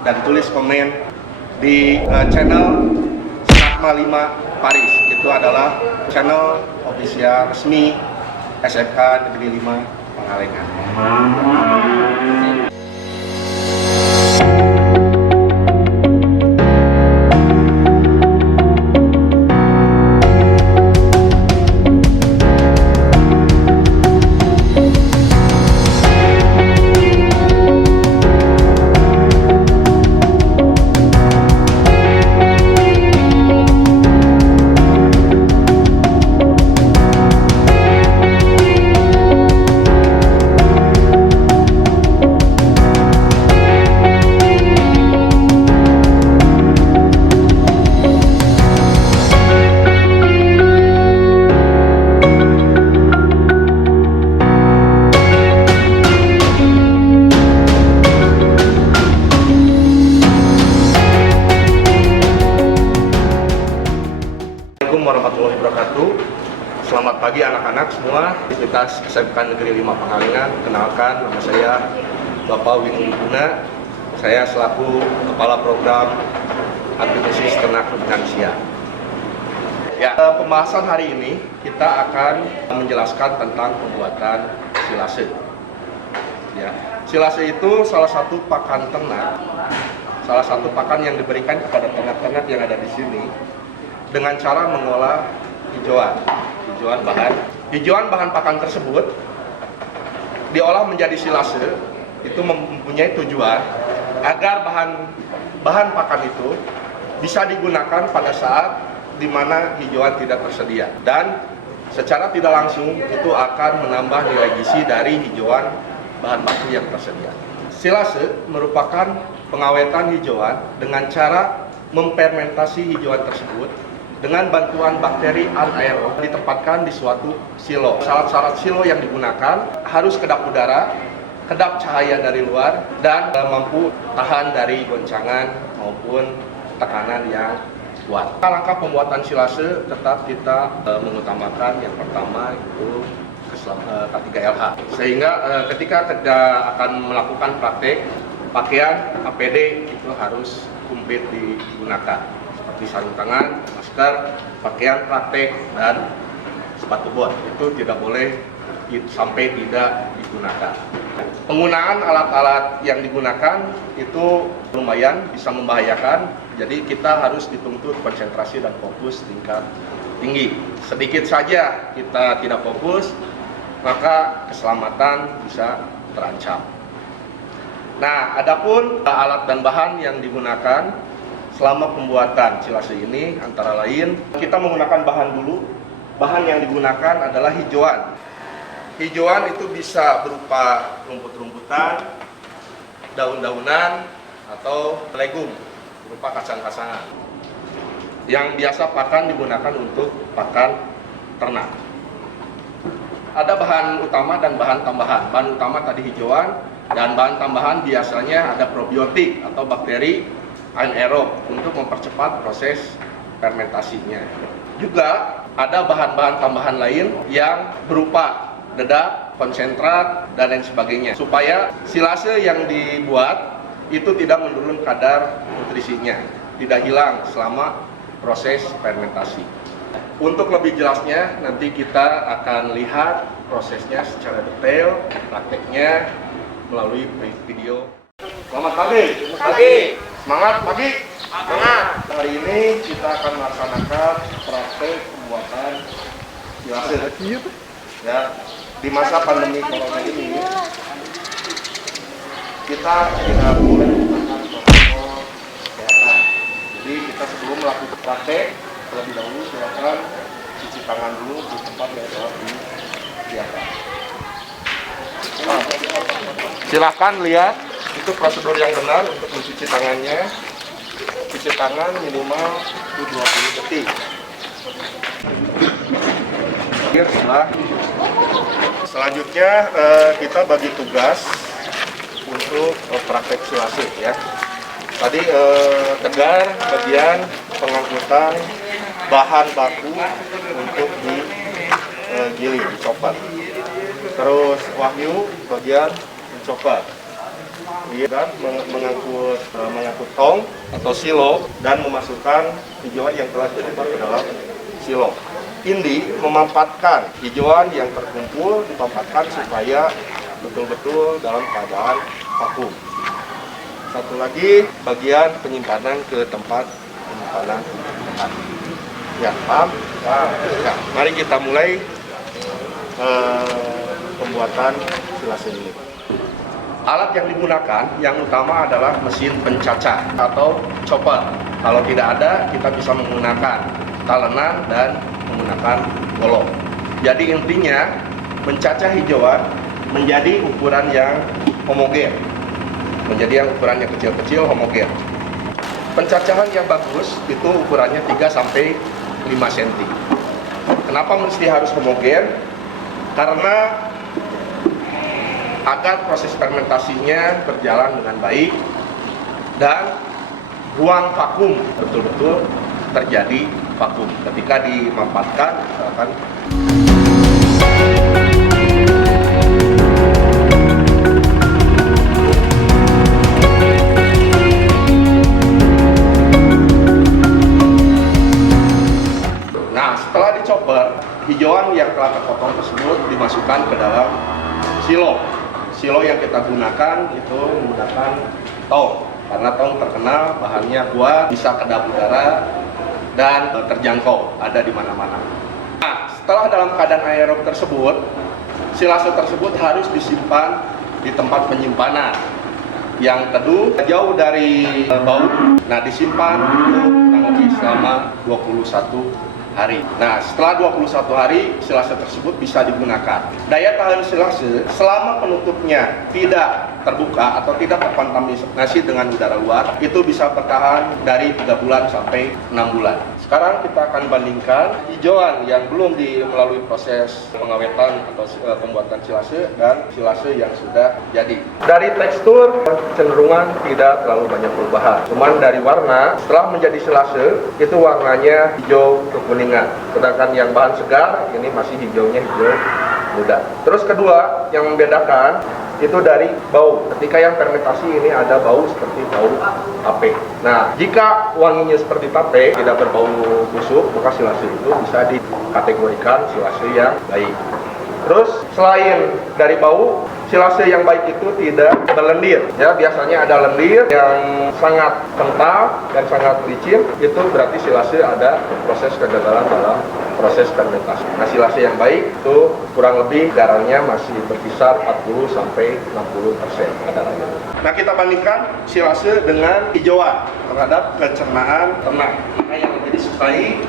dan tulis komen di channel Snagma 5 Paris. Itu adalah channel official resmi SMK Negeri 5 Pangalengan. Assalamualaikum warahmatullahi wabarakatuh. Selamat pagi anak-anak semua. Aktivitas SMK Negeri 5 Pangalengan. Kenalkan, nama saya Bapak Windu Guna. Saya selaku Kepala Program Agribisnis Ternak Ruminansia. Ya, pembahasan hari ini kita akan menjelaskan tentang pembuatan silase. Ya, silase itu salah satu pakan ternak, salah satu pakan yang diberikan kepada ternak-ternak yang ada di sini dengan cara mengolah hijauan bahan pakan tersebut diolah menjadi silase. Itu mempunyai tujuan agar bahan pakan itu bisa digunakan pada saat di mana hijauan tidak tersedia, dan secara tidak langsung itu akan menambah nilai gizi dari hijauan bahan baku yang tersedia. Silase merupakan pengawetan hijauan dengan cara memfermentasi hijauan tersebut dengan bantuan bakteri anaerob, ditempatkan di suatu silo. Syarat-syarat silo yang digunakan harus kedap udara, kedap cahaya dari luar, dan mampu tahan dari goncangan maupun tekanan yang kuat. Langkah pembuatan silase tetap kita mengutamakan yang pertama itu K3LH. Sehingga ketika kita akan melakukan praktek, pakaian APD itu harus komplit digunakan, seperti sarung tangan, masker, pakaian praktek, dan sepatu bot. Itu tidak boleh sampai tidak digunakan. Penggunaan alat-alat yang digunakan itu lumayan bisa membahayakan, jadi kita harus dituntut konsentrasi dan fokus tingkat tinggi. Sedikit saja kita tidak fokus, maka keselamatan bisa terancam. Nah, adapun alat dan bahan yang digunakan selama pembuatan silase ini antara lain kita menggunakan bahan dulu. Bahan yang digunakan adalah hijauan. Hijauan itu bisa berupa rumput-rumputan, daun-daunan, atau legum berupa kacang-kacangan yang biasa pakan digunakan untuk pakan ternak. Ada bahan utama dan bahan tambahan. Bahan utama tadi hijauan, dan bahan tambahan biasanya ada probiotik atau bakteri anaerob untuk mempercepat proses fermentasinya. Juga ada bahan-bahan tambahan lain yang berupa dedap, konsentrat, dan lain sebagainya, supaya silase yang dibuat itu tidak menurun kadar nutrisinya, tidak hilang selama proses fermentasi. Untuk lebih jelasnya nanti kita akan lihat prosesnya secara detail, prakteknya melalui video. Selamat pagi. Pagi. Semangat pagi. Semangat. Hari ini kita akan melaksanakan praktek pembuatan silase. Ya, di masa pandemi corona ini kita tidak boleh menggunakan protokol kesehatan. Jadi kita sebelum melakukan praktek terlebih dahulu silakan cuci tangan dulu di tempat yang telah disediakan. Silahkan lihat, itu prosedur yang benar untuk mencuci tangannya. Cuci tangan minimal 20 detik. Selanjutnya kita bagi tugas untuk praktek silase ya. Tadi Tegar bagian pengangkutan bahan baku untuk digiling, dicopot. Terus Wahyu bagian mencopot. dan mengangkut tong atau silo dan memasukkan hijauan yang telah ditebar ke dalam silo. Indi memampatkan hijauan yang terkumpul, dipampatkan supaya betul-betul dalam keadaan vakum. Satu lagi bagian penyimpanan ke tempat penyimpanan. Ya, paham? Ya, mari kita mulai pembuatan silase ini. Alat yang digunakan yang utama adalah mesin pencacah atau chopper. Kalau tidak ada, kita bisa menggunakan talenan dan menggunakan golok. Jadi intinya mencacah hijauan menjadi ukuran yang homogen, menjadi yang ukurannya kecil-kecil homogen. Pencacahan yang bagus itu ukurannya 3 sampai 5 cm. Kenapa mesti harus homogen? Karena agar proses fermentasinya berjalan dengan baik dan ruang vakum betul-betul terjadi vakum ketika dimampatkan, misalkan. Nah, setelah dicopper, hijauan yang telah terpotong tersebut dimasukkan ke dalam silo. Silo yang kita gunakan itu menggunakan tong, karena tong terkenal bahannya kuat, bisa kedap udara dan terjangkau, ada di mana-mana. Nah, setelah dalam keadaan aerob tersebut, silase tersebut harus disimpan di tempat penyimpanan yang teduh, jauh dari bau. Nah, disimpan kurang lebih selama 21 hari. Nah, setelah 21 hari, silase tersebut bisa digunakan. Daya tahan silase selama penutupnya tidak terbuka atau tidak terkontaminasi dengan udara luar, itu bisa bertahan dari 3 bulan sampai 6 bulan. Sekarang kita akan bandingkan hijauan yang belum melalui proses pengawetan atau pembuatan silase dan silase yang sudah jadi. Dari tekstur cenderungan tidak terlalu banyak perubahan. Cuman dari warna, setelah menjadi silase itu warnanya hijau kekuningan. Sedangkan yang bahan segar ini masih hijaunya hijau muda. Terus kedua yang membedakan itu dari bau. Ketika yang fermentasi ini ada bau seperti bau tape. Nah, jika wanginya seperti tape, tidak berbau busuk, maka silase itu bisa dikategorikan silase yang baik. Terus selain dari bau, silase yang baik itu tidak berlendir. Ya, biasanya ada lendir yang sangat kental dan sangat licin, itu berarti silase ada proses kegagalan dalam proses fermentasi. Nah, silase yang baik itu kurang lebih garamnya masih berkisar 40 sampai 60% kadarnya. Nah, kita bandingkan silase dengan hijauan terhadap pencernaan ternak. Maka yang menjadi sukai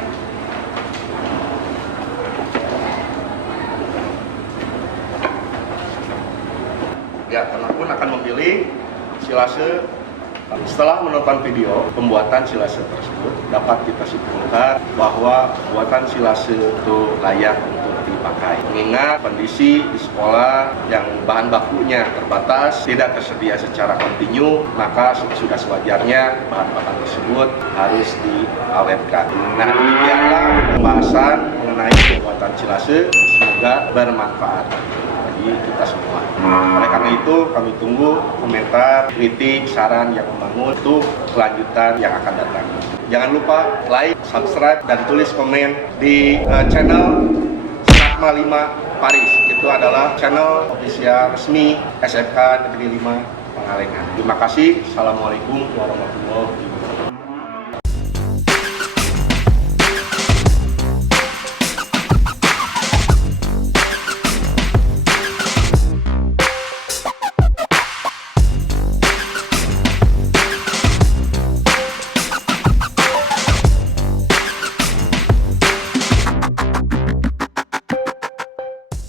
ya, ternak pun akan memilih silase. Setelah menonton video pembuatan silase tersebut, dapat kita simpulkan bahwa pembuatan silase itu layak untuk dipakai. Mengingat kondisi di sekolah yang bahan bakunya terbatas, tidak tersedia secara kontinu, maka sudah sewajarnya bahan pakan tersebut harus diawetkan. Nah, demikianlah pembahasan mengenai pembuatan silase. Semoga bermanfaat bagi kita semua. Oleh karena itu, kami tunggu komentar, kritik, saran yang membangun untuk kelanjutan yang akan datang. Jangan lupa like, subscribe, dan tulis komen di channel Senatma 5 Paris. Itu adalah channel official resmi SMK Negeri 5 Pangalengan. Terima kasih. Assalamualaikum warahmatullahi wabarakatuh.